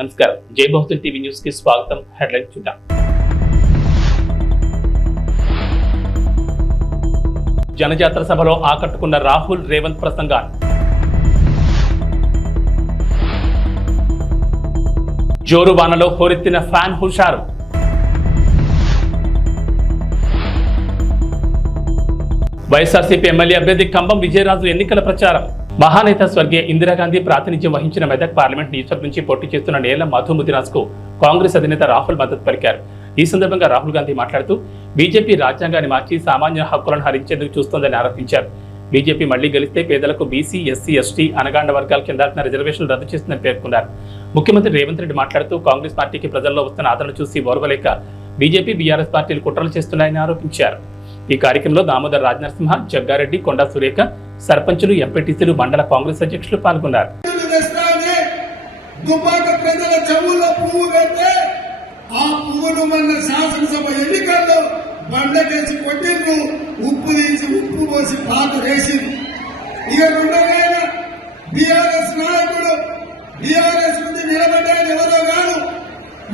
నమస్కారం. జై బహుతుల్ టీవీ న్యూస్కి స్వాగతం. హెడ్లైన్ చూద్దాం. జనజాతర సభలో ఆకట్టుకున్న రాహుల్ రేవంత్ ప్రసంగాలు. జోరు వానలో హోరెత్తిన ఫ్యాన్ హుషారు. వైఎస్ఆర్సీపీ ఎమ్మెల్యే అభ్యర్థి కంబం విజయరాజు ఎన్నికల ప్రచారం. మహానేత స్వర్గీయ ఇందిరాగాంధీ ప్రాతినిధ్యం వహించిన మెదక్ పార్లమెంట్ నియోజకవర్గం నుంచి పోటీ చేస్తున్న నేల మధు ముదిరాజ్కు కాంగ్రెస్ అధినేత రాహుల్ మద్దతు పలికారు. ఈ సందర్భంగా రాహుల్ గాంధీ మాట్లాడుతూ బీజేపీ రాజ్యాంగాన్ని మార్చి సామాన్య హక్కులను హరించేందుకు చూస్తోందని ఆరోపించారు. బీజేపీ మళ్ళీ గెలిస్తే పేదలకు బీసీ ఎస్సీ ఎస్టీ అనగాండ వర్గాల కింద రిజర్వేషన్లు రద్దు చేస్తుందని పేర్కొన్నారు. ముఖ్యమంత్రి రేవంత్ రెడ్డి మాట్లాడుతూ కాంగ్రెస్ పార్టీకి ప్రజల్లో వస్తున్న ఆదరణ చూసి ఓర్వలేక బీజేపీ బీఆర్ఎస్ పార్టీలు కుట్రలు చేస్తున్నాయని ఆరోపించారు. ఈ కార్యక్రమంలో దామోదర్ రాజనరసింహ జగ్గారెడ్డి కొండా సురేఖ సర్పంచులు ఎంపీటీసీలు మండల కాంగ్రెస్ అధ్యక్షులు పాల్గొన్నారు. నీళ్ళు తెస్తానే దుబ్బాక ప్రజల చెవుల్లో పువ్వు పెడితే ఆ పువ్వును మన శాసనసభ ఎన్నికల్లో బండకేసి కొట్టిండ్రు. ఉప్పు తీసి ఉప్పు పోసి పాత వేసింది ఇక ఉండగానే బీఆర్ఎస్ నాయకుడు బీఆర్ఎస్ నుండి నిలబడ్డాడు ఎవరో కాదు.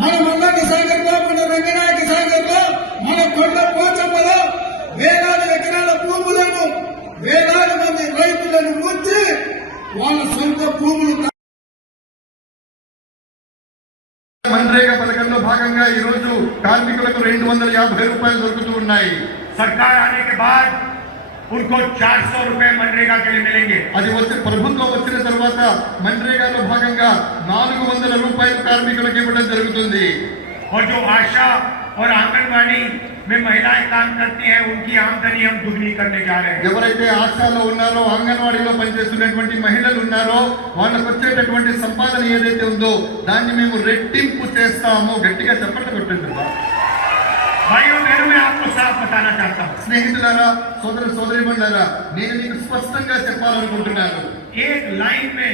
మన మల్లన్న సాగర్లో మన రంగనాయక సాగర్లో మన కొండ పోచమ్మలో వేలాది ఎకరాల భూములను వేలాది మంది రైతులను ముంచి వాళ్ళ సొంత భూములు మన్రేగా పథకంలో భాగంగా ఈ రోజు కార్మికులకు రెండు వందల యాభై రూపాయలు దొరుకుతూ ఉన్నాయి सरकार आने के बाद उनको 400 रुपए मनरेगा के लिए मिलेंगे అది వచ్చి ప్రభుత్వం వచ్చిన తర్వాత మన్రేగాలో భాగంగా నాలుగు వందల రూపాయలు కార్మికులకు ఇవ్వడం జరుగుతుంది और जो आशा और आंगनबाड़ी में महिलाएं काम करती हैं उनकी आमदनी हम दुगनी करने जा रहे हैं ఎవరైతే ఆశాలో ఉన్నారో అంగన్వాడీలో పనిచేస్తున్నటువంటి మహిళలు ఉన్నారో వాళ్ళకు వచ్చేటటువంటి సంపాదన ఏదైతే ఉందో దాన్ని మేము రెట్టింపు చేస్తాము గట్టిగా చెప్పట్లు కొట్టింది भाइयों बहनों मैं आपको साफ बताना चाहता हूँ స్నేహితులారా సోదర సోదరిమణులారా నేను మీకు స్పష్టంగా చెప్పాలనుకుంటున్నాను एक लाइन में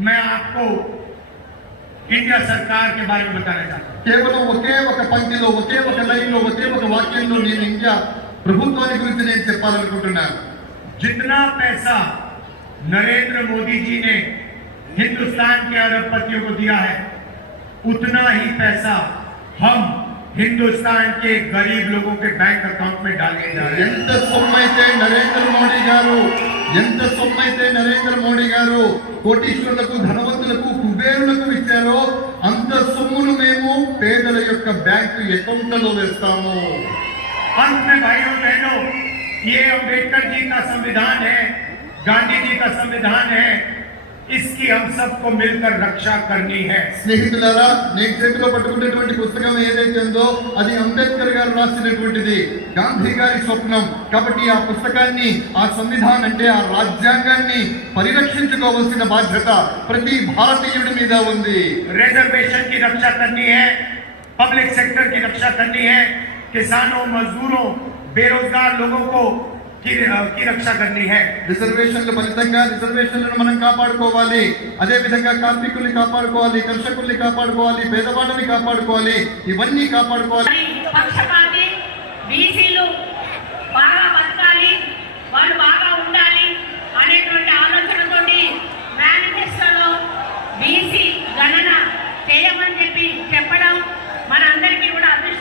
मैं आपको इंडिया सरकार के बारे में बताना चाहता हूँ కేవలం ఒకే ఒక పంక్తిలో ఒకే ఒక లైన్లో ఒకే ఒక వాక్యంలో నేను ఇంకా ప్రభుత్వాన్ని గురించి నేను చెప్పాలనుకుంటున్నాను जितना पैसा नरेंद्र मोदी जी ने हिंदुस्तान के अरबपतियों को दिया है उतना ही पैसा हम हिंदुस्तान के गरीब लोगों के बैंक अकाउंट में डालने जा रहे हैं ఎంత సొమ్మైతే నరేంద్ర మోడీ గారు ఎంత సొమ్మైతే నరేంద్ర మోడీ గారు కోటీశ్వరులకు ధనవంతులకు కుబేరులకు ఇచ్చారో అంత సొమ్మును మేము పేదల యొక్క బ్యాంకు అకౌంట్లలో వేస్తాము अंत में भाइयों बहनों ये अंबेडकर जी का संविधान है गांधी जी का संविधान है इसकी हम सबको मिलकर रक्षा करनी है స్నేహితులారా నేను చేతిలో పట్టుకున్నటువంటి పుస్తకం ఏదైతే ఉందో అది అంబేద్కర్ గారు రాసినటువంటిది గాంధీ గారి స్వప్నం కాబట్టి ఆ పుస్తకాన్ని ఆ సంవిధానం అంటే ఆ రాజ్యాంగాన్ని పరిరక్షించుకోవాల్సిన బాధ్యత ప్రతి భారతీయుడి మీద ఉంది रिजर्वेशन की रक्षा करनी है पब्लिक सेक्टर की रक्षा करनी है किसानों मजदूरों बेरोजगार लोगों को की, की रक्षा करनी है రిజర్వేషన్ల ఫలితంగా రిజర్వేషన్లను మనం కాపాడుకోవాలి అదే విధంగా కార్మికుల్ని కాపాడుకోవాలి కర్షకుల్ని కాపాడుకోవాలి పేదవాళ్ళని కాపాడుకోవాలి ఇవన్నీ కాపాడుకోవాలి మరి పక్షపాతి బీసీలు బాగా బతకాలి వాళ్ళు బాగా ఉండాలి అనేటువంటి ఆలోచనతోటి మేనిఫెస్టోలో బీసీ గణన చేయమని చెప్పి చెప్పడం మనందరికీ కూడా అదృష్టంగా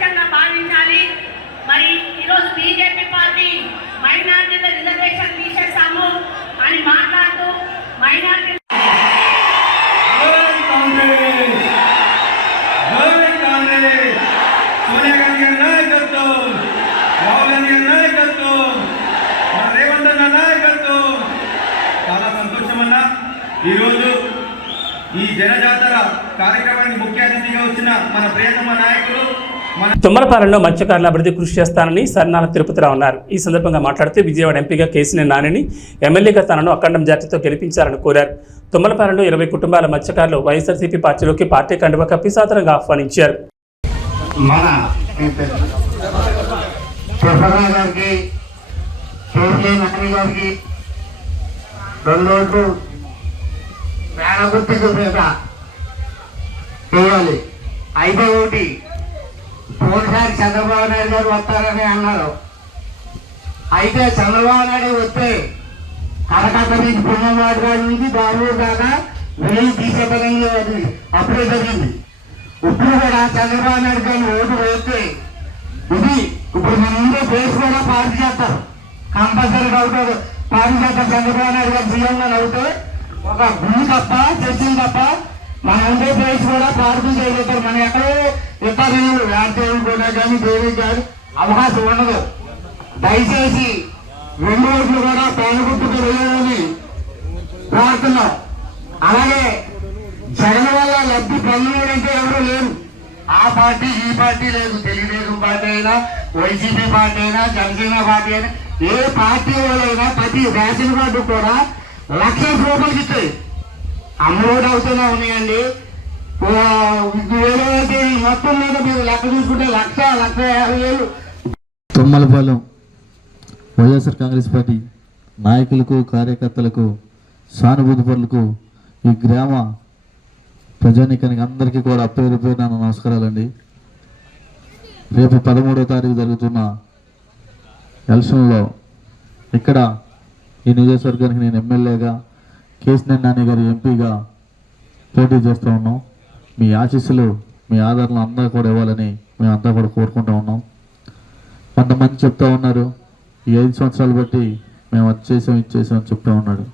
తుమ్మలపాలెంలో మత్స్యకారుల అభివృద్ధి కృషి చేస్తానని సర్నాల తిరుపతిరావు అన్నారు. ఈ సందర్భంగా మాట్లాడుతూ విజయవాడ ఎంపీగా కేసీఆర్ నానిని ఎమ్మెల్యేగా తనను అఖండం జాతితో గెలిపించాలని కోరారు. తుమ్మలపాలెంలో ఇరవై కుటుంబాల మత్స్యకారులు వైఎస్ఆర్సీపీ పార్టీలోకి పార్టీ కండువ కప్పి సాధారణంగా ఆహ్వానించారు చేయాలి. అయితే ఒకటి మూడుసారి చంద్రబాబు నాయుడు గారు వస్తారని అన్నారు. అయితే చంద్రబాబు నాయుడు వస్తే కడకట్ట నుంచి పుణ్యవాడు గారి నుంచి బాబు దాకా వెయ్యి తీసేపడంలో అది అప్పుడే జరిగింది. ఇప్పుడు కూడా చంద్రబాబు నాయుడు గారిని ఓటు వేస్తే ఇది ఇప్పుడు మన ముందు బేస్ కూడా పార్టీ చేస్తారు. కంపల్సరీ అవుతారు పార్టీ చేస్తారు చంద్రబాబు నాయుడు గారు సీఎంగా అవుతే ఒక భూమి తప్ప చర్చలు తప్ప మన ఆంధ్రప్రదేశ్ కూడా ప్రార్థన చేయగలుగుతారు మన ఎక్కడో ఇతర వ్యాధ్యం కూడా కానీ దేవి కానీ అవకాశం ఉండదు. దయచేసి రెండు రోజులు కూడా పేదగుట్టుకు వెళ్ళాలని కోరుతున్నాం అలాగే జగన్ వల్ల లబ్ధి పొందడంటే ఎవరు లేరు. ఆ పార్టీ ఈ పార్టీ లేదు. తెలుగుదేశం పార్టీ అయినా వైసీపీ పార్టీ అయినా జనసేన పార్టీ అయినా ఏ పార్టీ వాళ్ళైనా ప్రతి రేషన్ కార్డు కూడా లక్ష రూపాయలకి ఇచ్చాయి. అమ్మఒడి అవుతూనే ఉన్నాయండి మొత్తం మీద మీరు లెక్క చూసుకుంటే లక్ష లక్ష యాభై వేలు. తుమ్మలపాలెం వైఎస్ఆర్ కాంగ్రెస్ పార్టీ నాయకులకు కార్యకర్తలకు సానుభూతి పరులకు ఈ గ్రామ ప్రజానీకానికి అందరికీ కూడా పేరు పేరు నా నమస్కారాలండి. రేపు పదమూడో తారీఖు జరుగుతున్న ఎలక్షన్లో ఇక్కడ ఈ నియోజకవర్గానికి నేను ఎమ్మెల్యేగా కేసీఆర్ నాని గారి ఎంపీగా పోటీ చేస్తూ ఉన్నాం. మీ ఆశీస్సులు మీ ఆదరణ అందరూ కూడా ఇవ్వాలని మేమంతా కూడా కోరుకుంటూ ఉన్నాం. కొంతమంది చెప్తా ఉన్నారు ఈ ఐదు సంవత్సరాలు బట్టి మేము అది చేసాం ఇది చేసాం అని చెప్తా ఉన్నాడు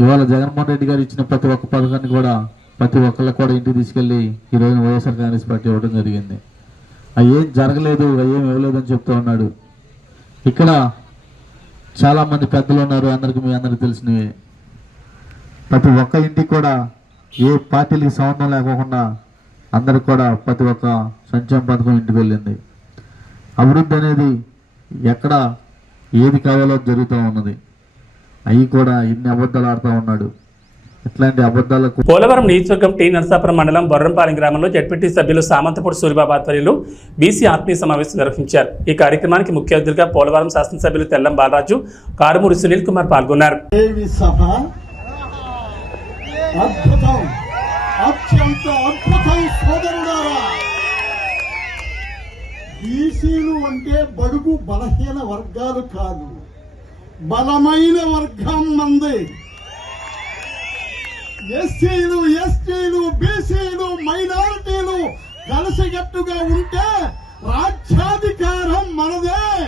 ఇవాళ జగన్మోహన్ రెడ్డి గారు ఇచ్చిన ప్రతి ఒక్క పథకాన్ని కూడా ప్రతి ఒక్కళ్ళకి కూడా ఇంటికి తీసుకెళ్ళి ఈ వైఎస్ఆర్ కాంగ్రెస్ పార్టీ ఇవ్వడం జరిగింది. అయ్యేం ఏం జరగలేదు అయ్యేం ఏం ఇవ్వలేదు అని చెప్తా ఉన్నాడు. ఇక్కడ చాలామంది పెద్దలు ఉన్నారు అందరికీ మీ అందరికి తెలిసినవి. ప్రతి ఒక్క ఇంటికి కూడా ఏ పార్టీలకి సంబంధం లేకోకుండా అందరికి కూడా ప్రతి ఒక్క సంక్షేమ పథకం ఇంటికి వెళ్ళింది. అభివృద్ధి అనేది ఎక్కడ ఏది కావాలో జరుగుతూ ఉన్నది. అవి కూడా ఇన్ని అబద్ధాలు ఆడుతూ ఉన్నాడు. ఇట్లాంటి అబద్ధాలకు పోలవరం నియోజకవర్గం టీ నరసాపురం మండలం బొర్రంపాలెం గ్రామంలో జడ్పీటీ సభ్యులు సామంతపూడి సూరిబాబు ఆధ్వర్యంలో బీసీ ఆత్మీయ సమావేశం నిర్వహించారు. ఈ కార్యక్రమానికి ముఖ్య అతిథిగా పోలవరం శాసనసభ్యులు తెల్లం బాలరాజు కారుమూరి సునీల్ కుమార్ పాల్గొన్నారు. అద్భుతం. అత్యంత అద్భుతం సోదరుడారా బీసీలు అంటే బడుగు బలహీన వర్గాలు కాదు. బలమైన వర్గం మంది. ఎస్సీలు ఎస్టీలు బీసీలు మైనారిటీలు కలిసికట్టుగా ఉంటే రాజ్యాధికారం మనదే.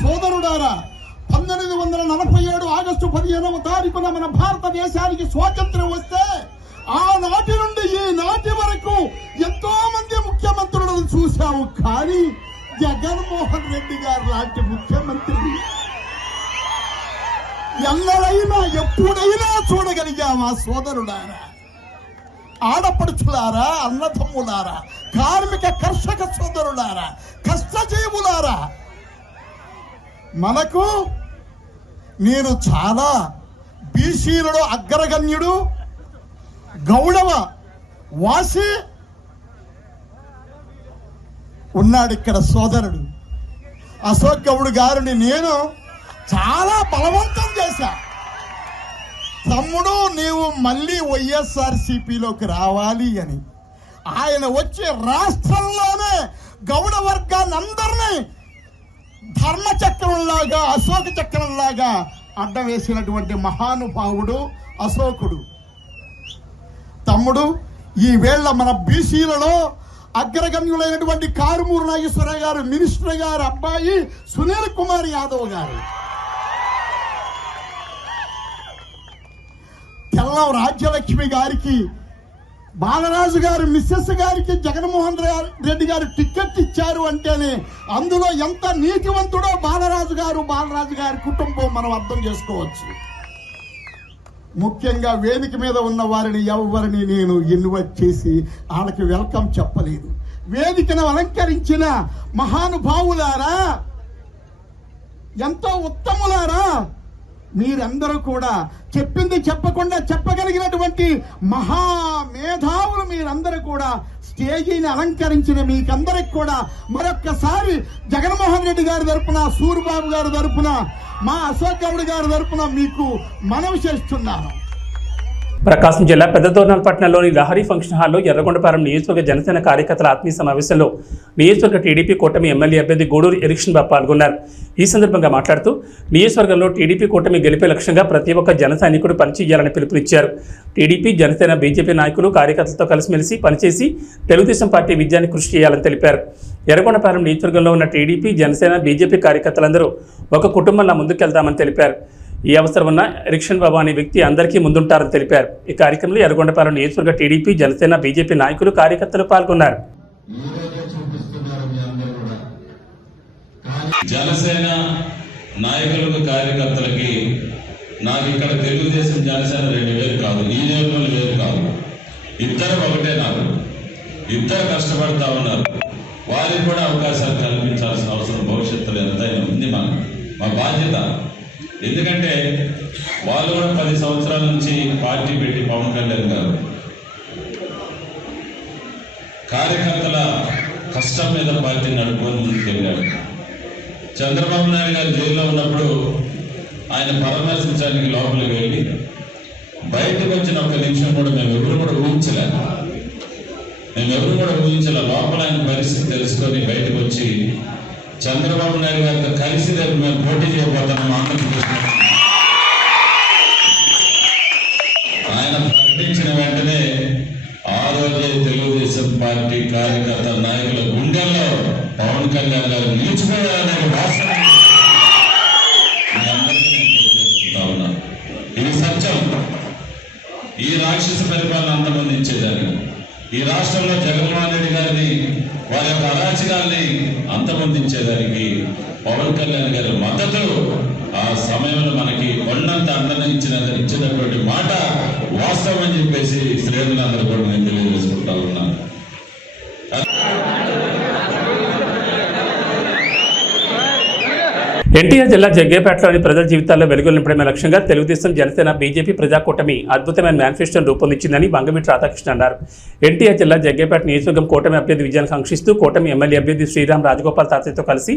సోదరుడారా వందల నలభై ఏడు ఆగస్టు పదిహేనవ తారీఖున మన భారతదేశానికి స్వాతంత్ర్యం వస్తే ఆనాటి నుండి ఈ నాటి వరకు ఎంతో మంది ముఖ్యమంత్రులను చూశాము కానీ జగన్మోహన్ రెడ్డి గారు లాంటి ముఖ్యమంత్రి ఎన్నడైనా ఎప్పుడైనా చూడగలిగామా సోదరుడారా ఆడపడుచులారా అన్నదమ్ములారా కార్మిక కర్షక సోదరులారా కష్టజీవులారా? మనకు నేను చాలా బీసీలలో అగ్రగణ్యుడు గౌడవ వాసి ఉన్నాడు ఇక్కడ సోదరుడు. అశోక్ గౌడ్ గారిని నేను చాలా బలవంతం చేశా. తమ్ముడు నీవు మళ్ళీ వైఎస్ఆర్ సిపిలోకి రావాలి అని. ఆయన వచ్చి రాష్ట్రంలోనే గౌడ వర్గాన్ని అందరినీ ధర్మ చక్రంలాగా అశోక చక్రంలాగా అడ్డం వేసినటువంటి మహానుభావుడు అశోకుడు. తమ్ముడు ఈ వేళ మన బీసీలలో అగ్రగణ్యులైనటువంటి కారుమూరు నాగేశ్వర గారు మినిస్టర్ గారు అబ్బాయి సునీల్ కుమార్ యాదవ్ గారు. తెల్లం రాజ్యలక్ష్మి గారికి బాలరాజు గారు మిస్సెస్ గారికి జగన్మోహన్ రెడ్డి గారు టికెట్ ఇచ్చారు అంటేనే అందులో ఎంత నీతివంతుడో బాలరాజు గారు బాలరాజు గారి కుటుంబం మనం అర్థం చేసుకోవచ్చు. ముఖ్యంగా వేదిక మీద ఉన్న వారిని ఎవరిని నేను ఇన్వైట్ చేసి వాళ్ళకి వెల్కమ్ చెప్పలేదు. వేదికను అలంకరించిన మహానుభావులారా ఎంతో ఉత్తములారా మీరందరూ కూడా చెప్పింది చెప్పకుండా చెప్పగలిగినటువంటి మహా మేధావులు మీరందరూ కూడా స్టేజీని అలంకరించిన మీకందరికి కూడా మరొక్కసారి జగన్మోహన్ రెడ్డి గారి తరపున సూరిబాబు గారి తరపున మా అశోక్ గౌడ్ గారి తరపున మీకు మనవి చేస్తున్నాను. ప్రకాశం జిల్లా పెద్దదోర్నాలపట్నంలోని లహరి ఫంక్షన్ హాల్లో ఎర్రగొండపాలెం నియోజకవర్గ జనసేన కార్యకర్తల ఆత్మీయ సమావేశంలో నియోజకవర్గ టీడీపీ కూటమి ఎమ్మెల్యే అభ్యర్థి గూడూరు ఎరిక్షన్ బాబు పాల్గొన్నారు. ఈ సందర్భంగా మాట్లాడుతూ నియోజకవర్గంలో టీడీపీ కూటమి గెలిపే లక్ష్యంగా ప్రతి ఒక్క జన సైనికుడు పనిచేయాలని పిలుపునిచ్చారు. టీడీపీ జనసేన బీజేపీ నాయకులు కార్యకర్తలతో కలిసిమెలిసి పనిచేసి తెలుగుదేశం పార్టీ విజయాన్ని కృషి చేయాలని తెలిపారు. ఎర్రగొండపాలెం నియోజకవర్గంలో ఉన్న టీడీపీ జనసేన బీజేపీ కార్యకర్తలందరూ ఒక కుటుంబంలా ముందుకెళ్తామని తెలిపారు. ఈ అవసరం ఉన్న రిక్షన్ బాబు అనే వ్యక్తి అందరికీ ముందుంటారని తెలిపారు. ఈ కార్యక్రమంలో ఎర్రగొండపాలెం నియోజకవర్గ టీడీపీ జనసేన బీజేపీ నాయకులు కార్యకర్తలు పాల్గొన్నారు. జనసేన నాయకులకు కార్యకర్తలకి నాకు ఇక్కడ తెలుగుదేశం జనసేన రెండు వేలు కాదు ఈ నియోజకవర్గంలో వేరు కాదు. ఇద్దరు ఒకటే నాకు. ఇద్దరు కష్టపడతా ఉన్నారు. వారికి కూడా అవకాశాలు కల్పించాల్సిన అవసరం భవిష్యత్తులో ఎంతైనా ఉంది మనకు మా బాధ్యత. ఎందుకంటే వాళ్ళు కూడా పది సంవత్సరాల నుంచి పార్టీ పెట్టి పవన్ కళ్యాణ్ గారు. కార్యకర్తల కష్టం మీద పార్టీ నడుపుకొని ముందుకెళ్ళాడు చంద్రబాబు నాయుడు గారు జైల్లో ఉన్నప్పుడు ఆయన పరామర్శించడానికి లోపలికి వెళ్ళి బయటకు వచ్చిన ఒక్క నిమిషం కూడా మేము ఎవరు కూడా ఊహించలే మేము ఎవరు కూడా ఊహించలే లోపల ఆయన పరిస్థితి తెలుసుకొని బయటకు వచ్చి చంద్రబాబు నాయుడు గారితో కలిసి రేపు మేము పోటీ చేయబోతున్నాం ఆంధ్రప్రదేశ్ ఆయన ప్రకటించిన వెంటనే ఆ రోజే తెలుగుదేశం పార్టీ కార్యకర్త నాయకుల గుండెల్లో పవన్ గారు నిలిచిపోయారనే వాస్తవం నేను ఇది సత్యం. ఈ రాక్షస పరిపాలన అంతమందించేదాన్ని ఈ రాష్ట్రంలో జగన్మోహన్ రెడ్డి గారిని వారి యొక్క అరాచకాల్ని అంతమొందించేదానికి పవన్ కళ్యాణ్ గారి మద్దతు ఆ సమయంలో మనకి కొండంత అండన ఇచ్చిన ఇచ్చినటువంటి మాట వాస్తవం అని చెప్పేసి శ్రేణులందరూ కూడా నేను తెలియజేసుకుంటా ఉన్నాను. ఎన్టీఆర్ జిల్లా జగ్గేపేటలోని ప్రజల జీవితాల్లో వెలుగులు నింపడమే లక్ష్యంగా తెలుగుదేశం జనసేన బీజేపీ ప్రజాకూటమి అద్భుతమైన మేనిఫెస్టోను రూపొందించిందని వంగవీటి రాధాకృష్ణ అన్నారు. ఎన్టీఆర్ జిల్లా జగ్గేపేట నియోజకవర్గం కూటమి అభ్యర్థి విజయాన్ని కాంక్షిస్తూ కూటమి ఎమ్మెల్యే అభ్యర్థి శ్రీరామ్ రాజగోపాల్ తాతయ్యతో కలిసి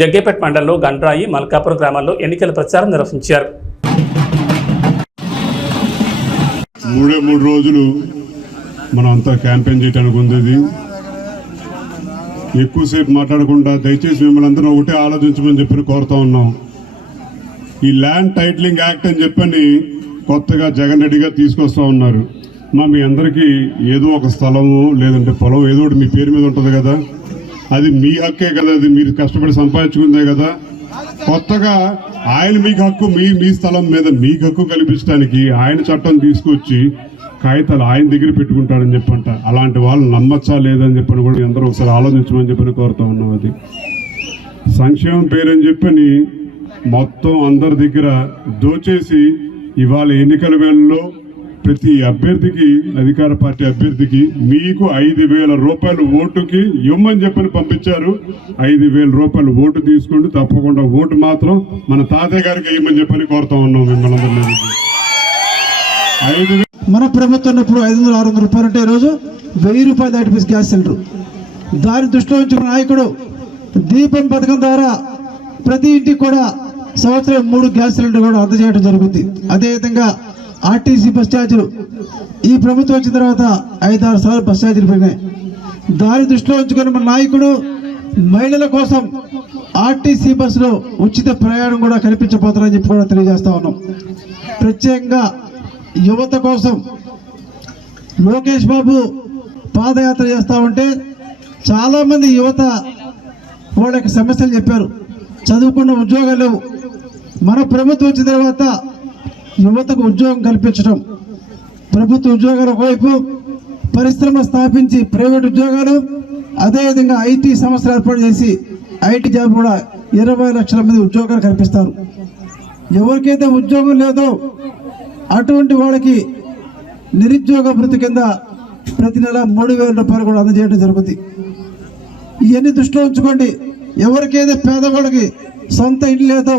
జగ్గేపేట మండలంలో గండ్రాయి మల్కాపురం గ్రామాల్లో ఎన్నికల ప్రచారం నిర్వహించారు. మూడే మూడు రోజులు మనం అంతా క్యాంపెయిన్ చేయడానికి ఉంది ఎక్కువసేపు మాట్లాడకుండా దయచేసి మిమ్మల్ని అందరూ ఒకటే ఆలోచించమని చెప్పి కోరుతా ఉన్నాం. ఈ ల్యాండ్ టైటిలింగ్ యాక్ట్ అని చెప్పని కొత్తగా జగన్ రెడ్డిగా తీసుకొస్తా ఉన్నారు. మా మీ అందరికీ ఏదో ఒక స్థలము లేదంటే పొలం ఏదో ఒకటి మీ పేరు మీద ఉంటుంది కదా. అది మీ హక్కే కదా అది మీరు కష్టపడి సంపాదించుకుందే కదా. కొత్తగా ఆయన మీకు హక్కు మీ మీ స్థలం మీద మీకు హక్కు కల్పించడానికి ఆయన చట్టం తీసుకొచ్చి కాగితాలు ఆయన దగ్గర పెట్టుకుంటాడని చెప్పంట. అలాంటి వాళ్ళు నమ్మచ్చా లేదని చెప్పని కూడా అందరూ ఒకసారి ఆలోచించమని చెప్పని కోరుతా ఉన్నాం అది. సంక్షేమం పేరని చెప్పని మొత్తం అందరి దగ్గర దోచేసి ఇవాళ ఎన్నికల వేళల్లో ప్రతి అభ్యర్థికి అధికార పార్టీ అభ్యర్థికి మీకు ఐదు వేల రూపాయలు ఓటుకి ఇవ్వమని చెప్పని పంపించారు. ఐదు వేల రూపాయలు ఓటు తీసుకోండి తప్పకుండా ఓటు మాత్రం మన తాతయ్య గారికి ఇవ్వమని చెప్పని కోరుతా ఉన్నాం మిమ్మల్ని అందరినీ. మన ప్రభుత్వం ఉన్నప్పుడు ఐదు వందల ఆరు వందల రూపాయలు ఉంటే ఈరోజు వెయ్యి రూపాయలు దాటిపోయి గ్యాస్ సిలిండర్. దాని దృష్టిలో ఉంచుకున్న నాయకుడు దీపం పథకం ద్వారా ప్రతి ఇంటికి కూడా సంవత్సరం మూడు గ్యాస్ సిలిండర్ కూడా అందజేయడం జరుగుతుంది అదేవిధంగా ఆర్టీసీ బస్ ఛార్జీలు ఈ ప్రభుత్వం వచ్చిన తర్వాత ఐదారు సార్లు బస్ ఛార్జీలు పెరిగినాయి. దాని దృష్టిలో ఉంచుకొని మన నాయకుడు మహిళల కోసం ఆర్టీసీ బస్సులో ఉచిత ప్రయాణం కూడా కల్పించబోతున్నారని చెప్పి కూడా తెలియజేస్తా ఉన్నాం. ప్రత్యేకంగా యువత కోసం లోకేష్ బాబు పాదయాత్ర చేస్తా ఉంటే చాలామంది యువత వాళ్ళకి సమస్యలు చెప్పారు. చదువుకున్న ఉద్యోగాలు లేవు. మన ప్రభుత్వం వచ్చిన తర్వాత యువతకు ఉద్యోగం కల్పించడం. ప్రభుత్వ ఉద్యోగాలు ఒకవైపు పరిశ్రమ స్థాపించి ప్రైవేట్ ఉద్యోగాలు అదేవిధంగా ఐటీ సంస్థలు ఏర్పాటు చేసి ఐటీ జాబ్ కూడా ఇరవై లక్షల మంది ఉద్యోగాలు కల్పిస్తారు. ఎవరికైతే ఉద్యోగం లేదో అటువంటి వాళ్ళకి నిరుద్యోగ భృతి కింద ప్రతి నెల మూడు వేల రూపాయలు కూడా అందజేయడం జరుగుతుంది. ఇవన్నీ దృష్టిలో ఉంచుకోండి. ఎవరికైతే పేదవాళ్ళకి సొంత ఇల్లు లేదో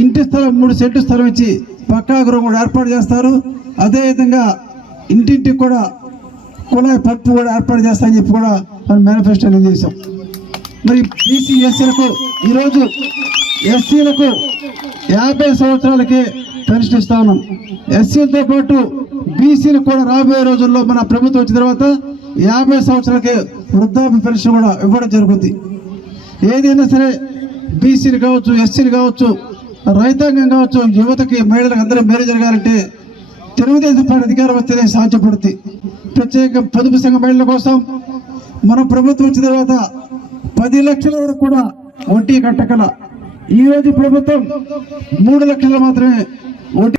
ఇంటి స్థలం మూడు సెంటు స్థలం ఇచ్చి పక్కా గృహం కూడా ఏర్పాటు చేస్తారు. అదేవిధంగా ఇంటింటికి కూడా కుళాయి పప్పు కూడా ఏర్పాటు చేస్తామని చెప్పి కూడా మనం మేనిఫెస్టోలో చేసాం మరి బీసీ ఎస్సీలకు ఈరోజు ఎస్సీలకు యాభై సంవత్సరాలకే పెన్షన్ ఇస్తా ఉన్నాం ఎస్సీలతో పాటు బీసీలు కూడా రాబోయే రోజుల్లో మన ప్రభుత్వం వచ్చిన తర్వాత యాభై సంవత్సరాలకే వృద్ధాప్య పెన్షన్ కూడా ఇవ్వడం జరుగుతుంది. ఏదైనా సరే బీసీలు కావచ్చు ఎస్సీలు కావచ్చు రైతాంగం కావచ్చు యువతకి మహిళలకు అందరూ మేలు జరగాలంటే తెలుగుదేశం పార్టీ అధికారం వస్తేనే సాధ్యపడుతుంది. ప్రత్యేక పొదుపు సంఘ మహిళల కోసం మన ప్రభుత్వం వచ్చిన తర్వాత పది లక్షల వరకు కూడా వడ్డీ కట్టగల. ఈ రోజు ప్రభుత్వం మూడు లక్షలు మాత్రమే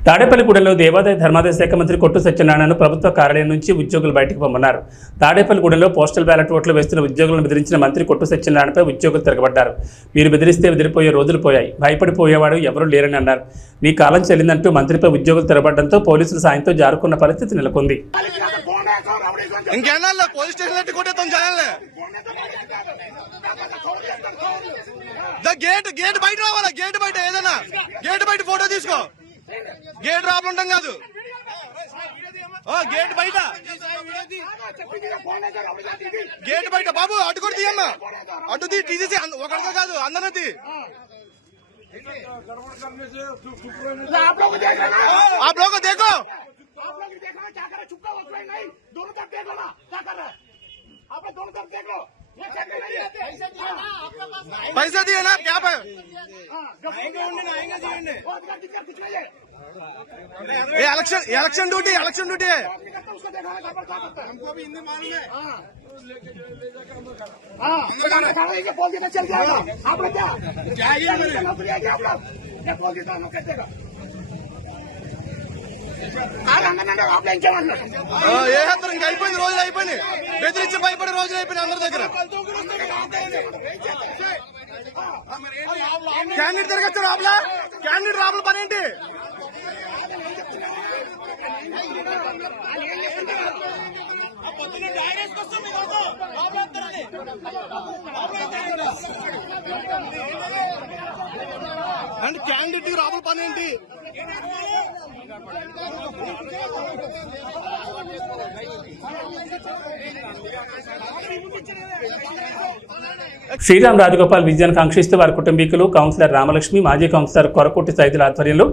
తాడేపల్లిగూడెంలో దేవాదాయ ధర్మాదాయ శాఖ మంత్రి కొట్టు సత్యనారాయణను ప్రభుత్వ కార్యాలయం నుంచి ఉద్యోగులు బయటకు పొమ్మన్నారు. తాడేపల్లిగూడెంలో పోస్టల్ బ్యాలెట్ ఓట్లు వేస్తున్న ఉద్యోగులను బెదిరించిన మంత్రి కొట్టు సత్యనారాయణపై ఉద్యోగులు తిరగబడ్డారు. మీరు బెదిరిస్తే బెదిరిపోయే రోజులు పోయాయి. భయపడిపోయేవాడు ఎవరూ లేరని అన్నారు మీ కాలం చెల్లిందంటూ మంత్రిపై ఉద్యోగులు తిరగబడడంతో పోలీసుల సాయంతో జారుకున్న పరిస్థితి నెలకొంది. పోలీస్ స్టేషన్ గేట్ గేట్ బయట రావాలా? గేట్ బయట ఏదైనా? గేట్ బయట ఫోటో తీసుకో. గేట్ రాబడి ఉంటాం కాదు ఆ, గేట్ బయట గేట్ బయట బాబు అటు కూడా తీయమ్మా అటు తీ తీసేసి ఒకరితో కాదు అందరూ తీ आप लोग को देखो पैसा दिए ना क्या पे ये election election duty election duty है ఆ, ఏ హత్తరు ఇంకా అయిపోయింది రోజులు అయిపోయినాయి బెదిరించి భయపడే రోజులు అయిపోయినాయి అందరి దగ్గర క్యాండిడేట్ తిరగచ్చు రాబుల క్యాండిడేట్ రాబుల పని ఏంటి? అంటే క్యాండిడేట్ రాబుల పని ఏంటి? శ్రీరామ్ రాజగోపాల్ విజయాన్ని కాంక్షిస్తూ వారి కుటుంబీకులు కౌన్సిలర్ రామలక్ష్మి మాజీ కౌన్సిలర్ కొరకుట్టి సైదుల ఆధ్వర్యంలో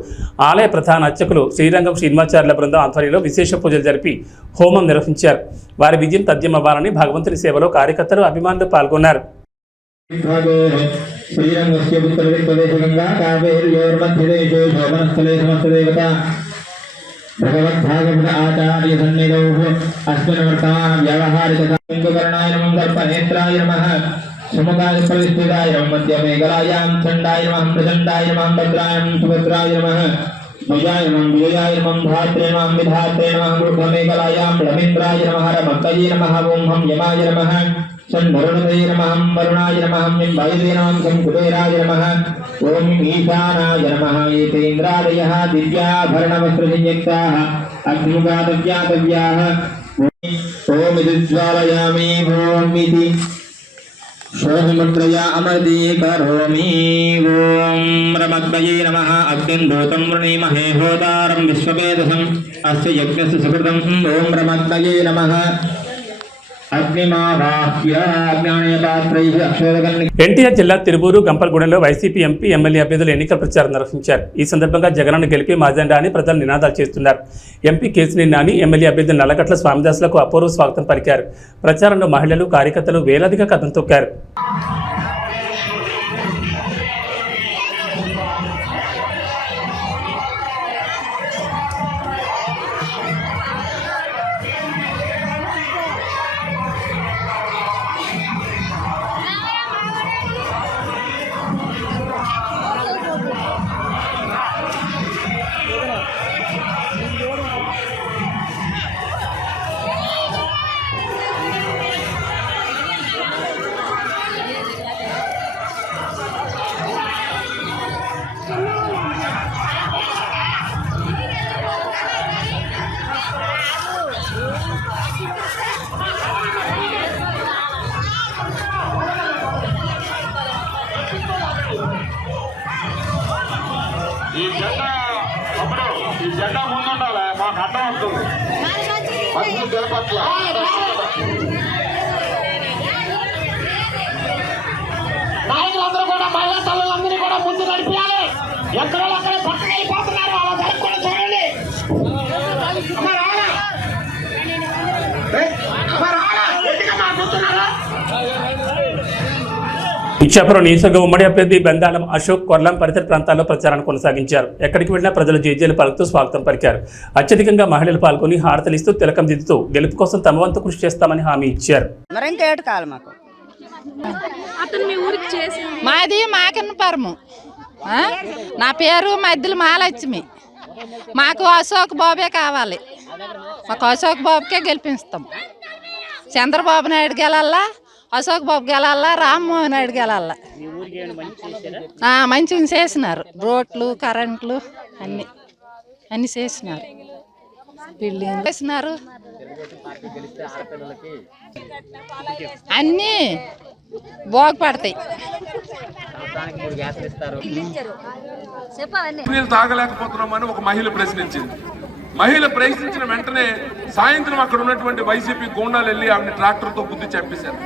ఆలయ ప్రధాన అర్చకులు శ్రీరంగం శ్రీనిమాచార్యుల బృందం ఆధ్వర్యంలో విశేష పూజలు జరిపి హోమం నిర్వహించారు. వారి విజయం తథ్యమవ్వాలని భగవంతుని సేవలో కార్యకర్తలు అభిమానులు పాల్గొన్నారు. శ్రీరంగస్య भगवद्भागवत आचार्य सन्निधौ अस्मिन् वर्तानां व्यवहारिककरणाय नमः दर्पनेत्राय नमः सुमुखाय परिस्थिताय नमः मध्यमेखलायां चण्डाय नमः प्रचण्डाय नमः भद्राय सुभद्राय नमः भुजाइमं भुजाइमं धात्रेणां विधात्रेणां गृहमेकलायां रवीन्द्राय नमः रमक्तये नमः ॐ हम यमाय नमः सन्धरुणदये नमः वरुणाय नमः निम्बायदेनां संकुबेराय नमः ॐ ईशानाय नमः एते इन्द्रादयः दिव्याभरणवस्त्रसंयुक्ताः अग्निमुखादव्यातव्याः ॐ इति ज्वालयामि ॐ इति सोहमुद्रया अमृती करोमि ॐ रमद्मये नमः। अग्निर्भूतं वृणीमहे। होदारं विश्ववेदसम्। अस्य यज्ञस्य सुकृतम्। ॐ रमद्मये नमः। ఎన్టీఆర్ జిల్లా తిరువూరు గంపలగూడెంలో వైసీపీ ఎంపీ ఎమ్మెల్యే అభ్యర్థులు ఎన్నికల ప్రచారం నిర్వహించారు. ఈ సందర్భంగా జగనన్న గెలిపి మాజెండా అని ప్రజలు నినాదాలు చేస్తున్నారు. ఎంపీ కేసినేని నాని ఎమ్మెల్యే అభ్యర్థులు నల్లగట్ల స్వామిదాసులకు అపూర్వ స్వాగతం పలికారు. ప్రచారంలో మహిళలు కార్యకర్తలు వేలాదిగా కథం తొక్కారు. ఇచ్చాపురం నియోజకవర్గ ఉమ్మడి అభ్యర్థి బెందాలం అశోక్ కొర్లం పరిసర ప్రాంతాల్లో ప్రచారాన్ని కొనసాగించారు. ఎక్కడికి వెళ్ళినా ప్రజలు జేజేలు పలుకుతూ స్వాగతం పలికారు. అత్యధికంగా మహిళలు పాల్గొని హారతలిస్తూ తిలకం దిద్దుతూ గెలుపు కోసం తమ వంతు కృషి చేస్తామని హామీ ఇచ్చారు. మాది మాకన్నపురము? నా పేరు మధ్యలో మాలక్ష్మి మాకు అశోక్ బాబే కావాలి. మాకు అశోక్ బాబుకే గెలిపిస్తాం. చంద్రబాబు నాయుడు గెలల్లా అశోక్ బాబు గెలాలా రామ్మోహన్ నాయుడు గెలాలా ఆ, మంచిగా చేసినారు. రోడ్లు కరెంట్లు అన్ని అన్ని చేసినారు. బిల్డింగ్ చేసినారు? అన్నీ బాగుపడతాయి. నీళ్ళు తాగలేకపోతున్నామని ఒక మహిళ ప్రశ్నించింది. మహిళ ప్రశ్నించిన వెంటనే సాయంత్రం అక్కడ ఉన్నటువంటి వైసీపీ గూండాలు వెళ్ళి ఆమె ట్రాక్టర్తో బుద్ధి చంపేశారు.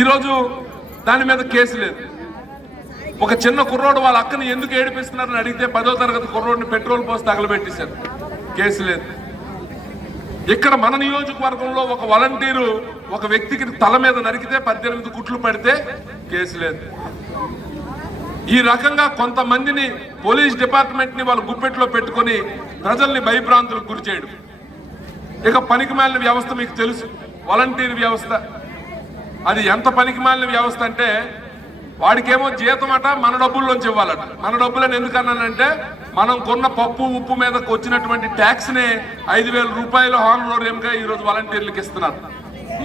ఈరోజు దాని మీద కేసు లేదు. ఒక చిన్న కుర్రోడు వాళ్ళ అక్కని ఎందుకు ఏడిపిస్తున్నారని అడిగితే పదో తరగతి కుర్రోడిని పెట్రోల్ పోసి తగలబెట్టేశారు. కేసు లేదు. ఇక్కడ మన నియోజకవర్గంలో ఒక వాలంటీరు ఒక వ్యక్తికి తల మీద నరికితే పద్దెనిమిది గుట్లు పడితే కేసు లేదు. ఈ రకంగా కొంతమందిని పోలీస్ డిపార్ట్మెంట్ని వాళ్ళ గుప్పెట్లో పెట్టుకొని ప్రజల్ని భయభ్రాంతులకు గురి చేయడం ఇక పనికి వ్యవస్థ మీకు తెలుసు. వాలంటీర్ వ్యవస్థ. అది ఎంత పనికిమాలిన వ్యవస్థ అంటే వాడికేమో జీతం అట మన డబ్బుల్లోంచి ఇవ్వాలట. మన డబ్బులని ఎందుకన్నానంటే మనం కొన్న పప్పు ఉప్పు మీద వచ్చినటువంటి ట్యాక్స్ని ఐదు వేల రూపాయలు హానరోరియంగా ఈ ఈరోజు వాలంటీర్లకు ఇస్తున్నారు.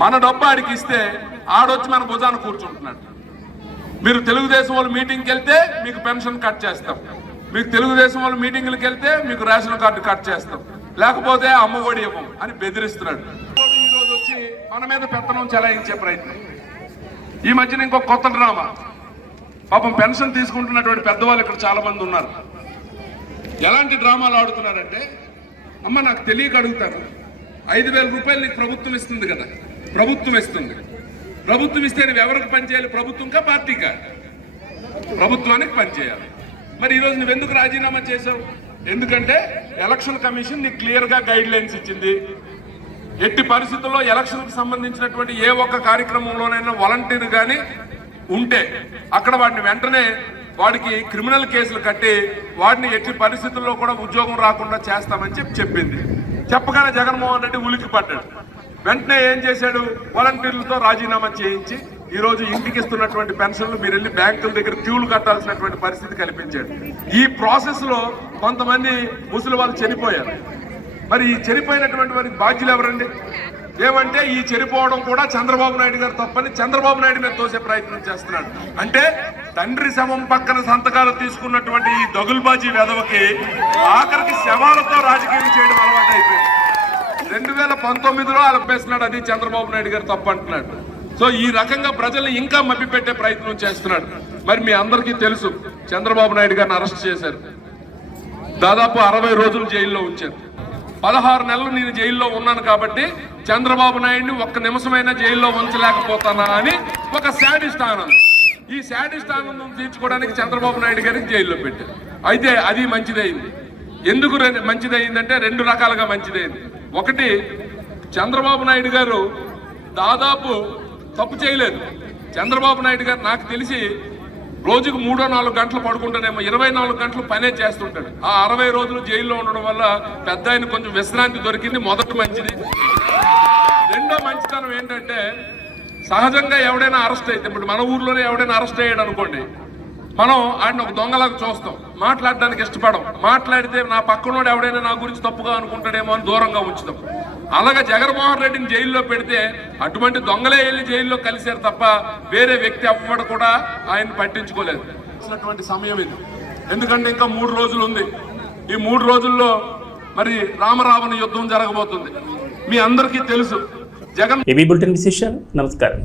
మన డబ్బు ఆడికి ఇస్తే ఆడొచ్చి మన భుజాన కూర్చుంటున్నాడు. మీరు తెలుగుదేశం వాళ్ళు మీటింగ్కి వెళ్తే మీకు పెన్షన్ కట్ చేస్తాం. మీకు తెలుగుదేశం వాళ్ళు మీటింగ్లకు వెళ్తే మీకు రేషన్ కార్డు కట్ చేస్తాం. లేకపోతే అమ్మఒడి ఇవ్వం అని బెదిరిస్తున్నాడు. మన మీద పెత్తనం చెలాయించే ప్రయత్నం. ఈ మధ్యన ఇంకో కొత్త డ్రామా. పాపం పెన్షన్ తీసుకుంటున్నటువంటి పెద్దవాళ్ళు ఇక్కడ చాలా మంది ఉన్నారు. ఎలాంటి డ్రామాలు ఆడుతున్నారంటే అమ్మ నాకు తెలియక అడుగుతాను ఐదు వేల రూపాయలు నీకు ప్రభుత్వం ఇస్తుంది కదా. ప్రభుత్వం ఇస్తుంది. ప్రభుత్వం ఇస్తే నువ్వు ఎవరికి పనిచేయాలి ప్రభుత్వంకా పార్టీకా? ప్రభుత్వానికి పనిచేయాలి మరి ఈరోజు నువ్వు ఎందుకు రాజీనామా చేసావు ఎందుకంటే ఎలక్షన్ కమిషన్ నీకు క్లియర్గా గైడ్ లైన్స్ ఇచ్చింది. ఎట్టి పరిస్థితుల్లో ఎలక్షన్కి సంబంధించినటువంటి ఏ ఒక్క కార్యక్రమంలోనైనా వాలంటీర్ కానీ ఉంటే అక్కడ వాడిని వెంటనే వాడికి క్రిమినల్ కేసులు కట్టి వాడిని ఎట్టి పరిస్థితుల్లో కూడా ఉద్యోగం రాకుండా చేస్తామని చెప్పి చెప్పింది. చెప్పగానే జగన్మోహన్ రెడ్డి ఉలికి పడ్డాడు. వెంటనే ఏం చేశాడు? వాలంటీర్లతో రాజీనామా చేయించి ఈరోజు ఇంటికి ఇస్తున్నటువంటి పెన్షన్లు మీరు వెళ్ళి బ్యాంకుల దగ్గర క్యూలు కట్టాల్సినటువంటి పరిస్థితి కల్పించాడు. ఈ ప్రాసెస్లో కొంతమంది ముసలి వాళ్ళు చనిపోయారు. మరి ఈ చనిపోయినటువంటి వారికి బాధ్యులు ఎవరండి? ఏమంటే ఈ చనిపోవడం కూడా చంద్రబాబు నాయుడు గారు తప్పని చంద్రబాబు నాయుడు మీద తోసే ప్రయత్నం చేస్తున్నాడు. అంటే తండ్రి శవం పక్కన సంతకాలు తీసుకున్నటువంటి ఈ దగుల్బాజీ వెధవకి ఆఖరికి శవాలతో రాజకీయం చేయడం అలవాటు అయిపోయింది. రెండు వేల పంతొమ్మిదిలో అలపేస్తున్నాడు అది చంద్రబాబు నాయుడు గారు తప్పంటున్నాడు సో ఈ రకంగా ప్రజల్ని ఇంకా మభ్యపెట్టే ప్రయత్నం చేస్తున్నాడు. మరి మీ అందరికీ తెలుసు చంద్రబాబు నాయుడు గారిని అరెస్ట్ చేశారు. దాదాపు అరవై రోజులు జైల్లో ఉంచారు. పదహారు నెలలు నేను జైల్లో ఉన్నాను కాబట్టి చంద్రబాబు నాయుడిని ఒక్క నిమిషమైనా జైల్లో ఉంచలేకపోతానా అని ఒక శాడిస్ట్ ఆనందం. ఈ శాడిస్ట్ ఆనందం తీర్చుకోవడానికి చంద్రబాబు నాయుడు గారికి జైల్లో పెట్టారు. అయితే అది మంచిదైంది. ఎందుకు మంచిదైందంటే రెండు రకాలుగా మంచిదైంది. ఒకటి చంద్రబాబు నాయుడు గారు దాదాపు తప్పు చేయలేదు. చంద్రబాబు నాయుడు గారు నాకు తెలిసి రోజుకు మూడో నాలుగు గంటలు పడుకుంటానేమో ఇరవై నాలుగు గంటలు పనే చేస్తుంటాడు. ఆ అరవై రోజులు జైల్లో ఉండడం వల్ల పెద్ద ఆయన కొంచెం విశ్రాంతి దొరికింది మొదటి మంచిది. రెండో మంచితనం ఏంటంటే సహజంగా ఎవడైనా అరెస్ట్ అయితే ఇప్పుడు మన ఊర్లోనే ఎవడైనా అరెస్ట్ అయ్యాడు అనుకోండి మనం ఆయన ఒక దొంగలాగా చూస్తాం. మాట్లాడడానికి ఇష్టపడం. మాట్లాడితే నా పక్కనోడు ఎవడైనా నా గురించి తప్పుగా అనుకుంటాడేమో అని దూరంగా ఉంచుతాం. అలాగే జగన్మోహన్ రెడ్డిని జైల్లో పెడితే అటువంటి దొంగలే వెళ్ళి జైల్లో కలిశారు తప్ప వేరే వ్యక్తి అవ్వడం కూడా ఆయన పట్టించుకోలేదు. అసలటువంటి సమయం ఇది. ఎందుకంటే ఇంకా మూడు రోజులు ఉంది. ఈ మూడు రోజుల్లో మరి రామరావణ యుద్ధం జరగబోతుంది. మీ అందరికీ తెలుసు. జగన్ ఏబీ బులెటిన్ విశేషాలు. నమస్కారం.